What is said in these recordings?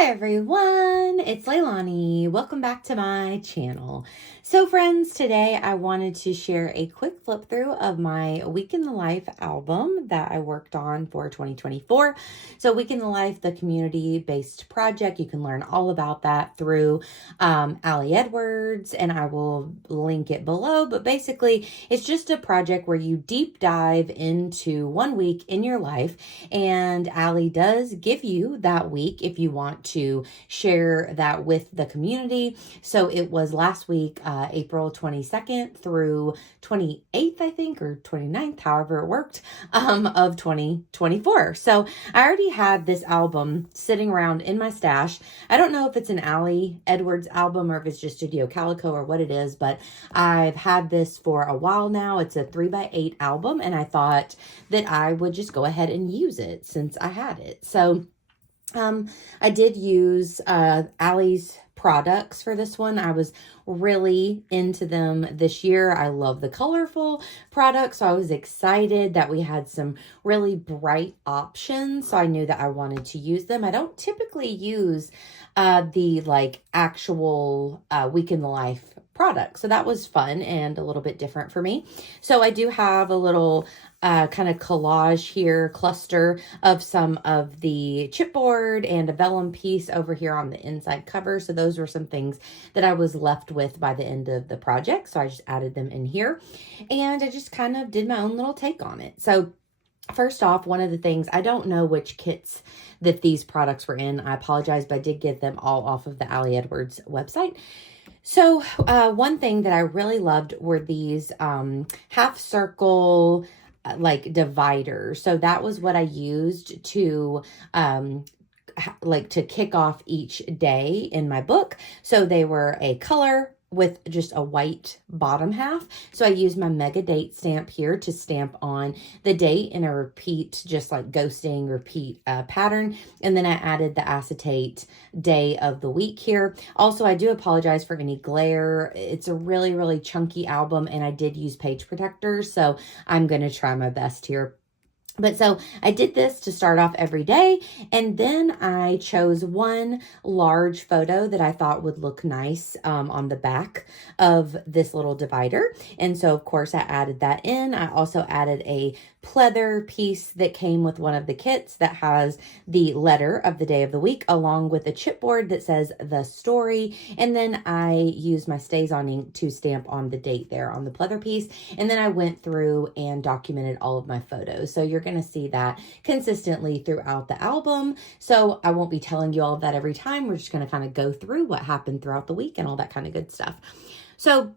Hi everyone, it's Leilani. Welcome back to my channel. So friends, today I wanted to share a quick flip through of my Week in the Life album that I worked on for 2024. So Week in the Life, the community-based project, you can learn all about that through Ali Edwards, and I will link it below. But basically, it's just a project where you deep dive into 1 week in your life, and Ali does give you that week if you want to share that with the community. So it was last week, April 22nd through 28th, I think, or 29th, however it worked, of 2024. So I already had this album sitting around in my stash. I don't know if it's an Ali Edwards album or if it's just Studio Calico or what it is, but I've had this for a while now. It's a 3x8 album, and I thought that I would just go ahead and use it since I had it. So I did use Ali's products for this one. I was really into them this year. I love the colorful products, so I was excited that we had some really bright options, so I knew that I wanted to use them. I don't typically use the actual Week in the Life product, so that was fun and a little bit different for me. So I do have a little kind of collage here, cluster of some of the chipboard and a vellum piece over here on the inside cover. So those were some things that I was left with by the end of the project. So I just added them in here, and I just kind of did my own little take on it. So first off, one of the things, I don't know which kits that these products were in. I apologize, but I did get them all off of the Ali Edwards website. So one thing that I really loved were these half circle dividers. So that was what I used to to kick off each day in my book. So they were a color with just a white bottom half. So I used my mega date stamp here to stamp on the date in a repeat, just like ghosting repeat pattern. And then I added the acetate day of the week here. Also, I do apologize for any glare. It's a really, really chunky album, and I did use page protectors, so I'm going to try my best here. But so I did this to start off every day, and then I chose one large photo that I thought would look nice on the back of this little divider. And so, of course, I added that in. I also added a pleather piece that came with one of the kits that has the letter of the day of the week, along with a chipboard that says the story. And then I used my StazOn ink to stamp on the date there on the pleather piece. And then I went through and documented all of my photos. So you're going to see that consistently throughout the album. So I won't be telling you all of that every time. We're just going to kind of go through what happened throughout the week and all that kind of good stuff. So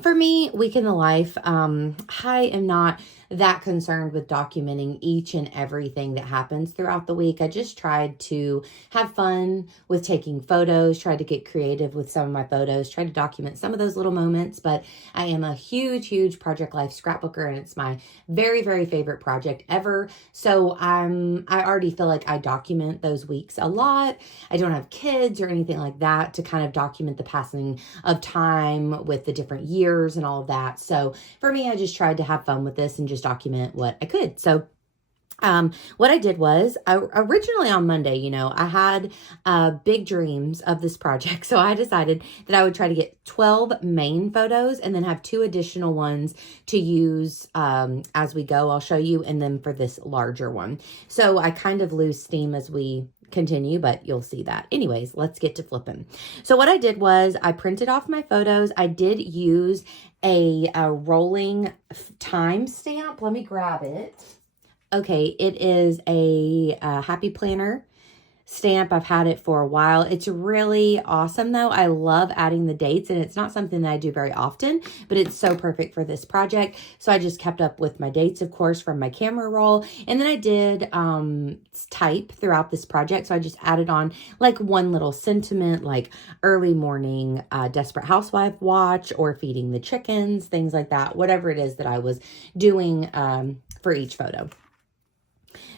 for me, Week in the Life, I am not that concerned with documenting each and everything that happens throughout the week. I just tried to have fun with taking photos, tried to get creative with some of my photos, tried to document some of those little moments. But I am a huge, huge Project Life scrapbooker, and it's my very, very favorite project ever. So I already feel like I document those weeks a lot. I don't have kids or anything like that to kind of document the passing of time with the different years and all of that. So for me, I just tried to have fun with this and just document what I could. So what I did was, originally on Monday, I had big dreams of this project. So I decided that I would try to get 12 main photos and then have 2 additional ones to use as we go. I'll show you, and then for this larger one. So I kind of lose steam as we continue, but you'll see that. Anyways, let's get to flipping. So what I did was I printed off my photos. I did use a rolling time stamp. Let me grab it. Okay, it is a Happy Planner stamp. I've had it for a while. It's really awesome though. I love adding the dates, and it's not something that I do very often, but it's so perfect for this project. So I just kept up with my dates, of course, from my camera roll. And then I did type throughout this project. So I just added on like one little sentiment, like early morning Desperate Housewife watch, or feeding the chickens, things like that, whatever it is that I was doing for each photo.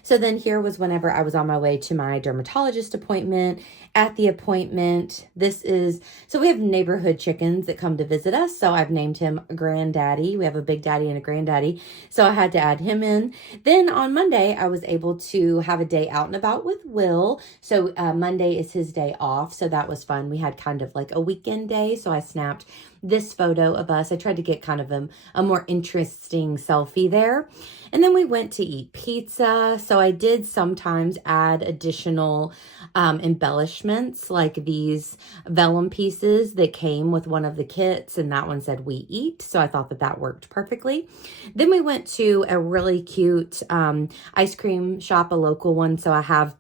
So then here was whenever I was on my way to my dermatologist appointment. At the appointment, so we have neighborhood chickens that come to visit us. So I've named him Granddaddy. We have a big daddy and a granddaddy. So I had to add him in. Then on Monday, I was able to have a day out and about with Will. So Monday is his day off. So that was fun. We had kind of like a weekend day. So I snapped this photo of us. I tried to get kind of a more interesting selfie there. And then we went to eat pizza. So I did sometimes add additional embellishments like these vellum pieces that came with one of the kits, and that one said "We Eat." So I thought that worked perfectly. Then we went to a really cute ice cream shop, a local one. So I have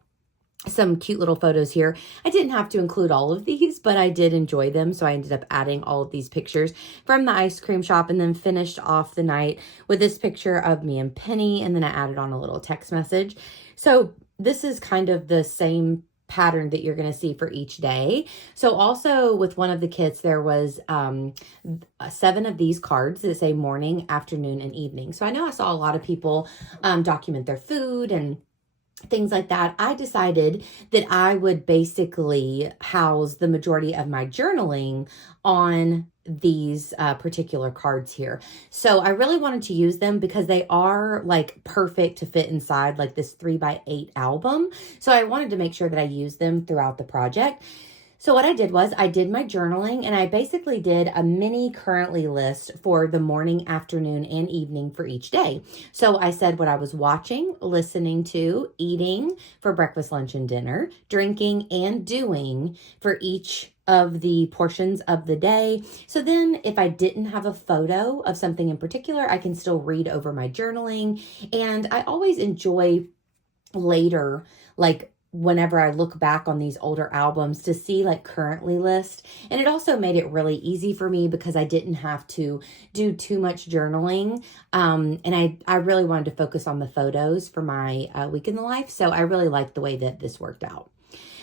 some cute little photos here. I didn't have to include all of these, but I did enjoy them. So I ended up adding all of these pictures from the ice cream shop, and then finished off the night with this picture of me and Penny. And then I added on a little text message. So this is kind of the same pattern that you're going to see for each day. So also with one of the kits, there was 7 of these cards that say morning, afternoon, and evening. So I know I saw a lot of people document their food and things like that. I decided that I would basically house the majority of my journaling on these particular cards here. So I really wanted to use them because they are like perfect to fit inside like this 3x8 album. So I wanted to make sure that I used them throughout the project. So what I did was I did my journaling, and I basically did a mini currently list for the morning, afternoon, and evening for each day. So I said what I was watching, listening to, eating for breakfast, lunch, and dinner, drinking, and doing for each of the portions of the day. So then if I didn't have a photo of something in particular, I can still read over my journaling. And I always enjoy later, like whenever I look back on these older albums, to see like currently list. And it also made it really easy for me because I didn't have to do too much journaling. And I really wanted to focus on the photos for my week in the life. So I really liked the way that this worked out.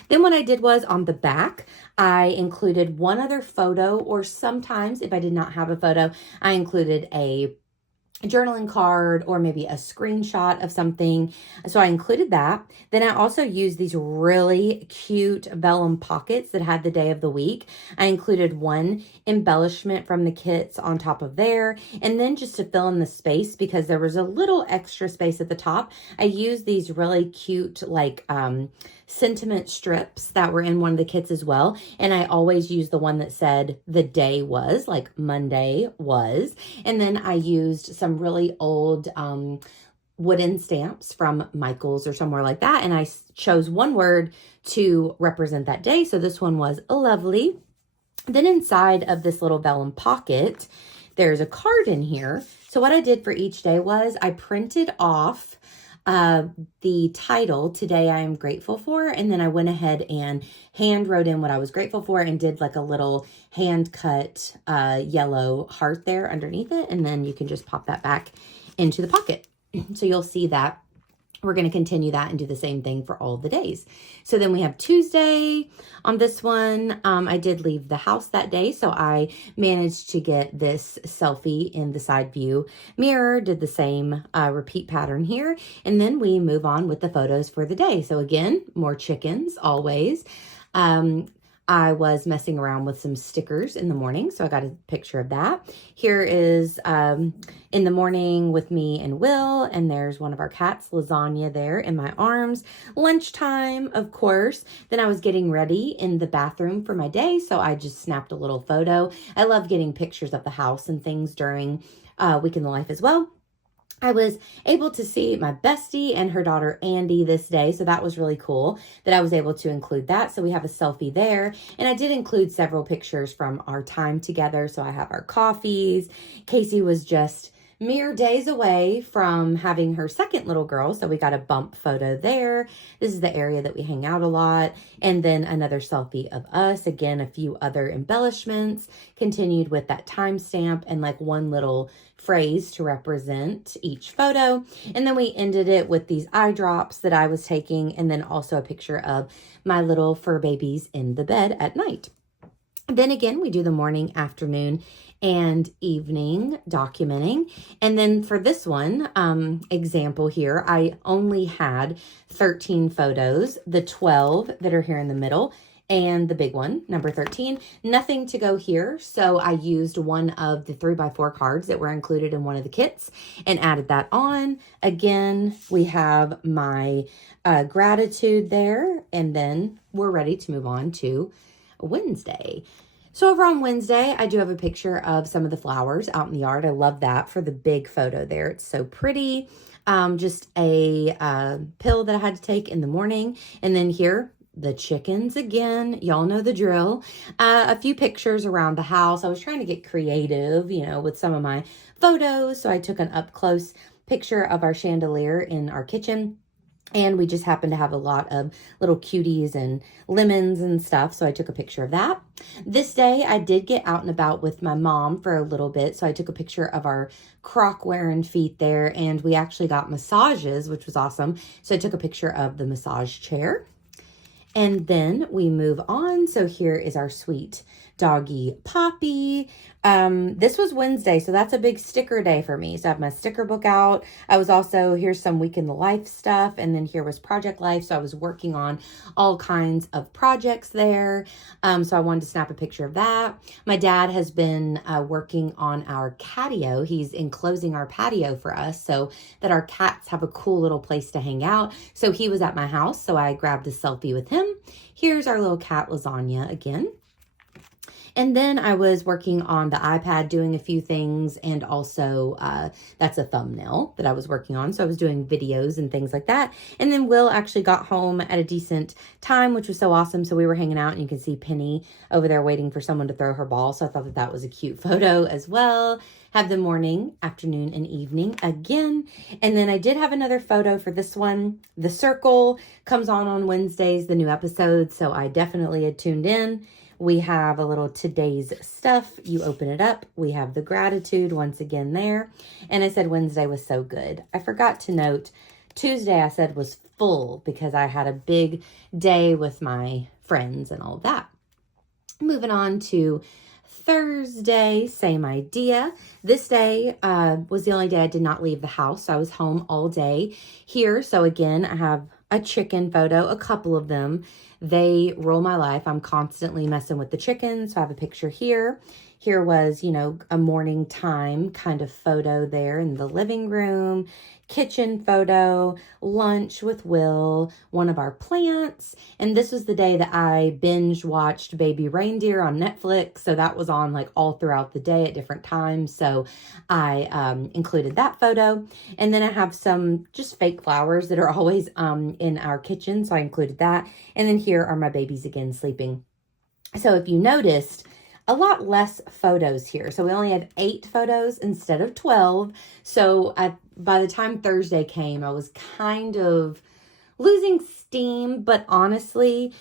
Then what I did was on the back, I included one other photo, or sometimes if I did not have a photo, I included a journaling card or maybe a screenshot of something. So I included that. Then I also used these really cute vellum pockets that had the day of the week. I included one embellishment from the kits on top of there. And then just to fill in the space, because there was a little extra space at the top, I used these really cute like sentiment strips that were in one of the kits as well. And I always use the one that said the day was, like Monday was. And then I used some really old wooden stamps from Michael's or somewhere like that. And I chose one word to represent that day. So this one was lovely. Then inside of this little vellum pocket, there's a card in here. So what I did for each day was I printed off the title, Today I Am Grateful For, and then I went ahead and hand wrote in what I was grateful for and did like a little hand cut yellow heart there underneath it, and then you can just pop that back into the pocket. So you'll see that we're going to continue that and do the same thing for all the days. So then we have Tuesday on this one. I did leave the house that day, so I managed to get this selfie in the side view mirror, did the same repeat pattern here, and then we move on with the photos for the day. So again, more chickens always. I was messing around with some stickers in the morning, so I got a picture of that. Here is in the morning with me and Will, and there's one of our cats, Lasagna, there in my arms. Lunchtime, of course. Then I was getting ready in the bathroom for my day, so I just snapped a little photo. I love getting pictures of the house and things during Week in the Life as well. I was able to see my bestie and her daughter Andy this day, so that was really cool that I was able to include that. So we have a selfie there, and I did include several pictures from our time together. So I have our coffees. Casey was just mere days away from having her second little girl, so we got a bump photo there. This is the area that we hang out a lot. And then another selfie of us. Again, a few other embellishments, continued with that timestamp and like one little phrase to represent each photo. And then we ended it with these eye drops that I was taking, and then also a picture of my little fur babies in the bed at night. Then again, we do the morning, afternoon, and evening documenting. And then for this one example here, I only had 13 photos, the 12 that are here in the middle, and the big one, number 13, nothing to go here. So I used one of the 3x4 cards that were included in one of the kits and added that on. Again, we have my gratitude there, and then we're ready to move on to Wednesday. So over on Wednesday, I do have a picture of some of the flowers out in the yard. I love that for the big photo there. It's so pretty. Just a pill that I had to take in the morning. And then here, the chickens again. Y'all know the drill. A few pictures around the house. I was trying to get creative, you know, with some of my photos. So I took an up close picture of our chandelier in our kitchen. And we just happened to have a lot of little cuties and lemons and stuff. So I took a picture of that. This day I did get out and about with my mom for a little bit. So I took a picture of our croc wearing feet there. And we actually got massages, which was awesome. So I took a picture of the massage chair. And then we move on. So here is our sweet doggy Poppy. This was Wednesday, so that's a big sticker day for me. So I have my sticker book out. I was also, here's some Week in the Life stuff. And then here was Project Life. So I was working on all kinds of projects there. So I wanted to snap a picture of that. My dad has been working on our catio. He's enclosing our patio for us so that our cats have a cool little place to hang out. So he was at my house, so I grabbed a selfie with him. Here's our little cat lasagna again. And then I was working on the iPad doing a few things, and also that's a thumbnail that I was working on. So I was doing videos and things like that. And then Will actually got home at a decent time, which was so awesome. So we were hanging out, and you can see Penny over there waiting for someone to throw her ball. So I thought that that was a cute photo as well. Have the morning, afternoon, and evening again. And then I did have another photo for this one. The circle comes on Wednesdays, the new episode. So I definitely had tuned in. We have a little today's stuff. You open it up. We have the gratitude once again there. And I said Wednesday was so good. I forgot to note Tuesday I said was full because I had a big day with my friends and all of that. Moving on to Thursday, same idea. This day was the only day I did not leave the house. So I was home all day here. So again, I have a chicken photo, a couple of them. They rule my life. I'm constantly messing with the chickens. So I have a picture here. Here was, you know, a morning time kind of photo there in the living room, kitchen photo, lunch with Will, one of our plants. And this was the day that I binge watched Baby Reindeer on Netflix. So that was on like all throughout the day at different times. So I included that photo. And then I have some just fake flowers that are always in our kitchen. So I included that. And then here are my babies again sleeping. So if you noticed, a lot less photos here. So we only had 8 photos instead of 12. So by the time Thursday came, I was kind of losing steam. But honestly,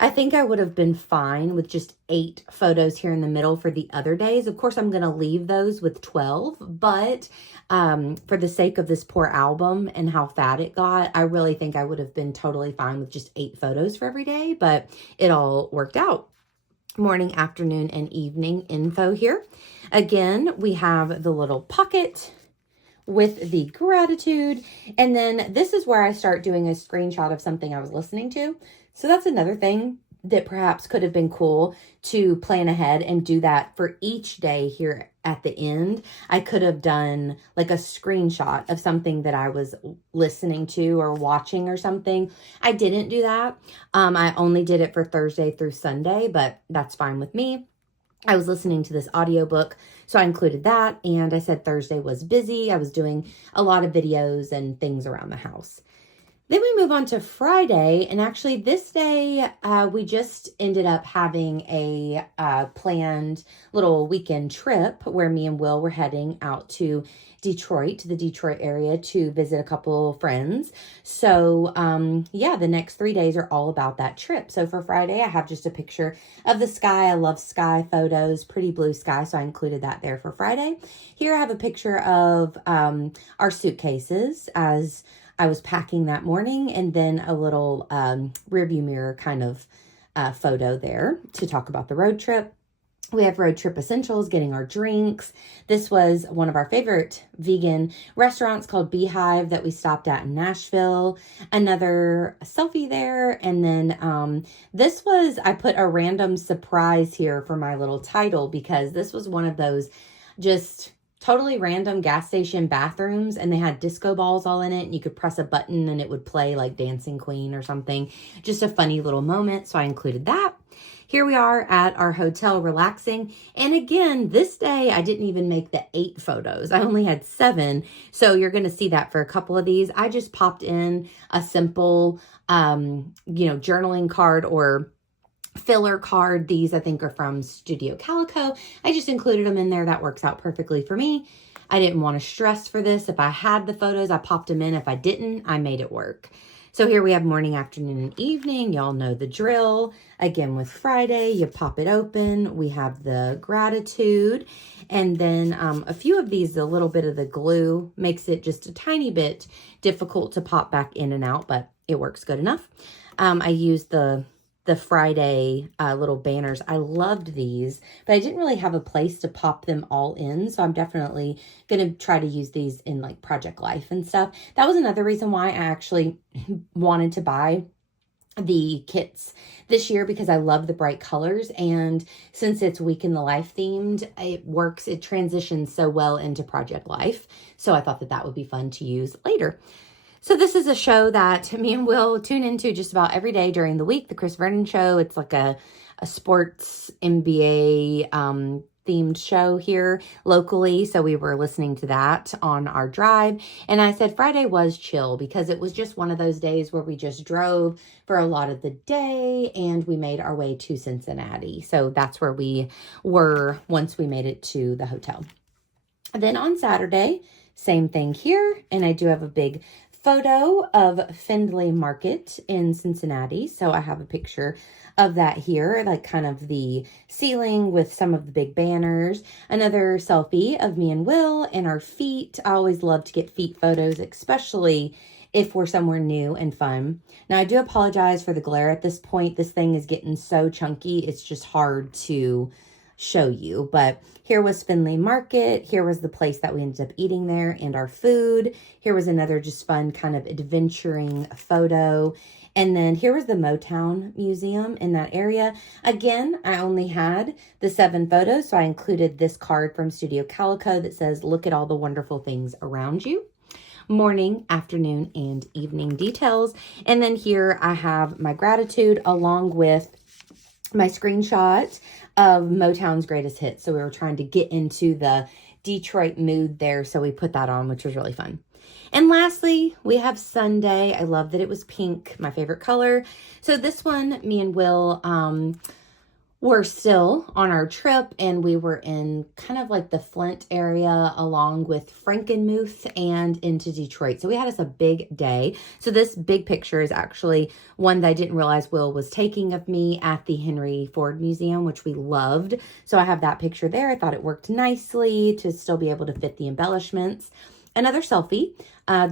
I think I would have been fine with just 8 photos here in the middle for the other days. Of course, I'm going to leave those with 12. But for the sake of this poor album and how fat it got, I really think I would have been totally fine with just 8 photos for every day. But it all worked out. Morning, afternoon, and evening info here. Again, we have the little pocket with the gratitude. And then this is where I start doing a screenshot of something I was listening to. So that's another thing that perhaps could have been cool to plan ahead and do that for each day here at the end. I could have done like a screenshot of something that I was listening to or watching or something. I didn't do that. I only did it for Thursday through Sunday, but that's fine with me. I was listening to this audiobook, so I included that. And I said Thursday was busy. I was doing a lot of videos and things around the house. Then we move on to Friday, and actually this day we just ended up having a planned little weekend trip where me and Will were heading out to Detroit, to the Detroit area to visit a couple friends. So yeah, the next 3 days are all about that trip. So for Friday, I have just a picture of the sky. I love sky photos, pretty blue sky, so I included that there for Friday. Here I have a picture of our suitcases as I was packing that morning, and then a little rearview mirror kind of photo there to talk about the road trip. We have Road Trip Essentials, getting our drinks. This was one of our favorite vegan restaurants called Beehive that we stopped at in Nashville. Another selfie there. And then this was, I put a random surprise here for my little title because this was one of those just totally random gas station bathrooms, and they had disco balls all in it, and you could press a button and it would play like Dancing Queen or something. Just a funny little moment, so I included that. Here we are at our hotel relaxing. And again, this day I didn't even make the 8 photos. I only had 7. So you're going to see that for a couple of these. I just popped in a simple, journaling card or filler card. These I think are from Studio Calico. I just included them in there. That works out perfectly for me. I didn't want to stress for this. If I had the photos, I popped them in. If I didn't, I made it work. So here we have morning, afternoon, and evening. Y'all know the drill. Again, with Friday, you pop it open. We have the gratitude. And then a few of these, a little bit of the glue makes it just a tiny bit difficult to pop back in and out, but it works good enough. I used the Friday little banners. I loved these, but I didn't really have a place to pop them all in. So I'm definitely going to try to use these in like Project Life and stuff. That was another reason why I actually wanted to buy the kits this year, because I love the bright colors. And since it's Week in the Life themed, it transitions so well into Project Life. So I thought that would be fun to use later. So this is a show that me and Will tune into just about every day during the week, the Chris Vernon Show. It's like a sports NBA themed show here locally. So we were listening to that on our drive. And I said Friday was chill because it was just one of those days where we just drove for a lot of the day and we made our way to Cincinnati. So that's where we were once we made it to the hotel. Then on Saturday, same thing here. And I do have a big photo of Findlay Market in Cincinnati. So I have a picture of that here, like kind of the ceiling with some of the big banners. Another selfie of me and Will and our feet. I always love to get feet photos, especially if we're somewhere new and fun. Now I do apologize for the glare at this point. This thing is getting so chunky. It's just hard to show you, but here was Findlay Market. Here was the place that we ended up eating there and our food. Here was another just fun kind of adventuring photo. And then here was the Motown Museum in that area. Again, I only had the 7 photos, so I included this card from Studio Calico that says, look at all the wonderful things around you. Morning, afternoon, and evening details. And then here I have my gratitude along with my screenshot of Motown's greatest hits. So we were trying to get into the Detroit mood there. So we put that on, which was really fun. And lastly, we have Sunday. I love that it was pink, my favorite color. So this one, me and Will we're still on our trip, and we were in kind of like the Flint area along with Frankenmuth and into Detroit. So we had us a big day. So this big picture is actually one that I didn't realize Will was taking of me at the Henry Ford Museum, which we loved. So I have that picture there. I thought it worked nicely to still be able to fit the embellishments. Another selfie.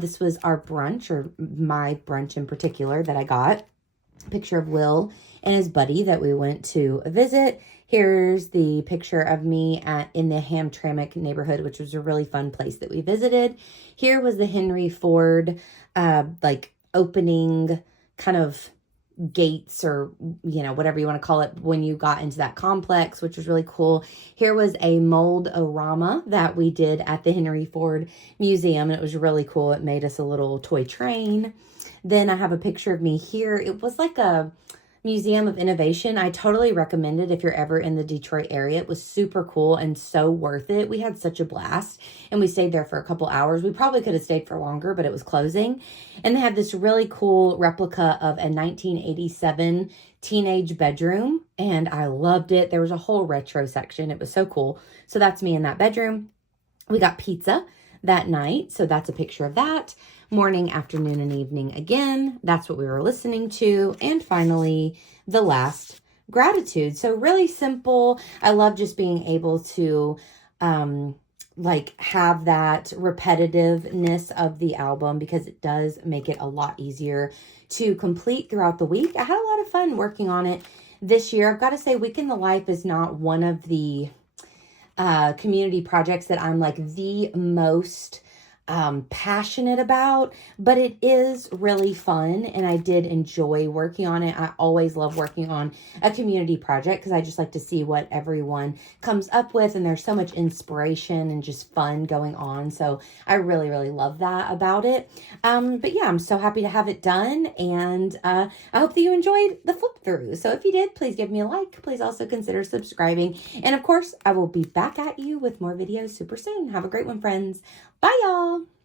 This was our brunch, or my brunch in particular, that I got. Picture of Will and his buddy that we went to visit. Here's the picture of me in the Hamtramck neighborhood, which was a really fun place that we visited. Here was the Henry Ford opening kind of gates, or whatever you want to call it, when you got into that complex, which was really cool. Here was a mold-orama that we did at the Henry Ford Museum, and it was really cool. It made us a little toy train. Then I have a picture of me here. It was like a Museum of Innovation. I totally recommend it if you're ever in the Detroit area. It was super cool and so worth it. We had such a blast, and we stayed there for a couple hours. We probably could have stayed for longer, but it was closing. And they had this really cool replica of a 1987 teenage bedroom, and I loved it. There was a whole retro section. It was so cool. So that's me in that bedroom. We got pizza that night, so that's a picture of that. Morning, afternoon, and evening again. That's what we were listening to. And finally, the last, gratitude. So really simple. I love just being able to have that repetitiveness of the album, because it does make it a lot easier to complete throughout the week. I had a lot of fun working on it this year. I've got to say, Week in the Life is not one of the community projects that I'm like the most passionate about, but it is really fun and I did enjoy working on it. I always love working on a community project because I just like to see what everyone comes up with, and there's so much inspiration and just fun going on. So I really, really love that about it. But yeah, I'm so happy to have it done, and I hope that you enjoyed the flip through. So if you did, please give me a like. Please also consider subscribing. And of course, I will be back at you with more videos super soon. Have a great one, friends. Bye, y'all.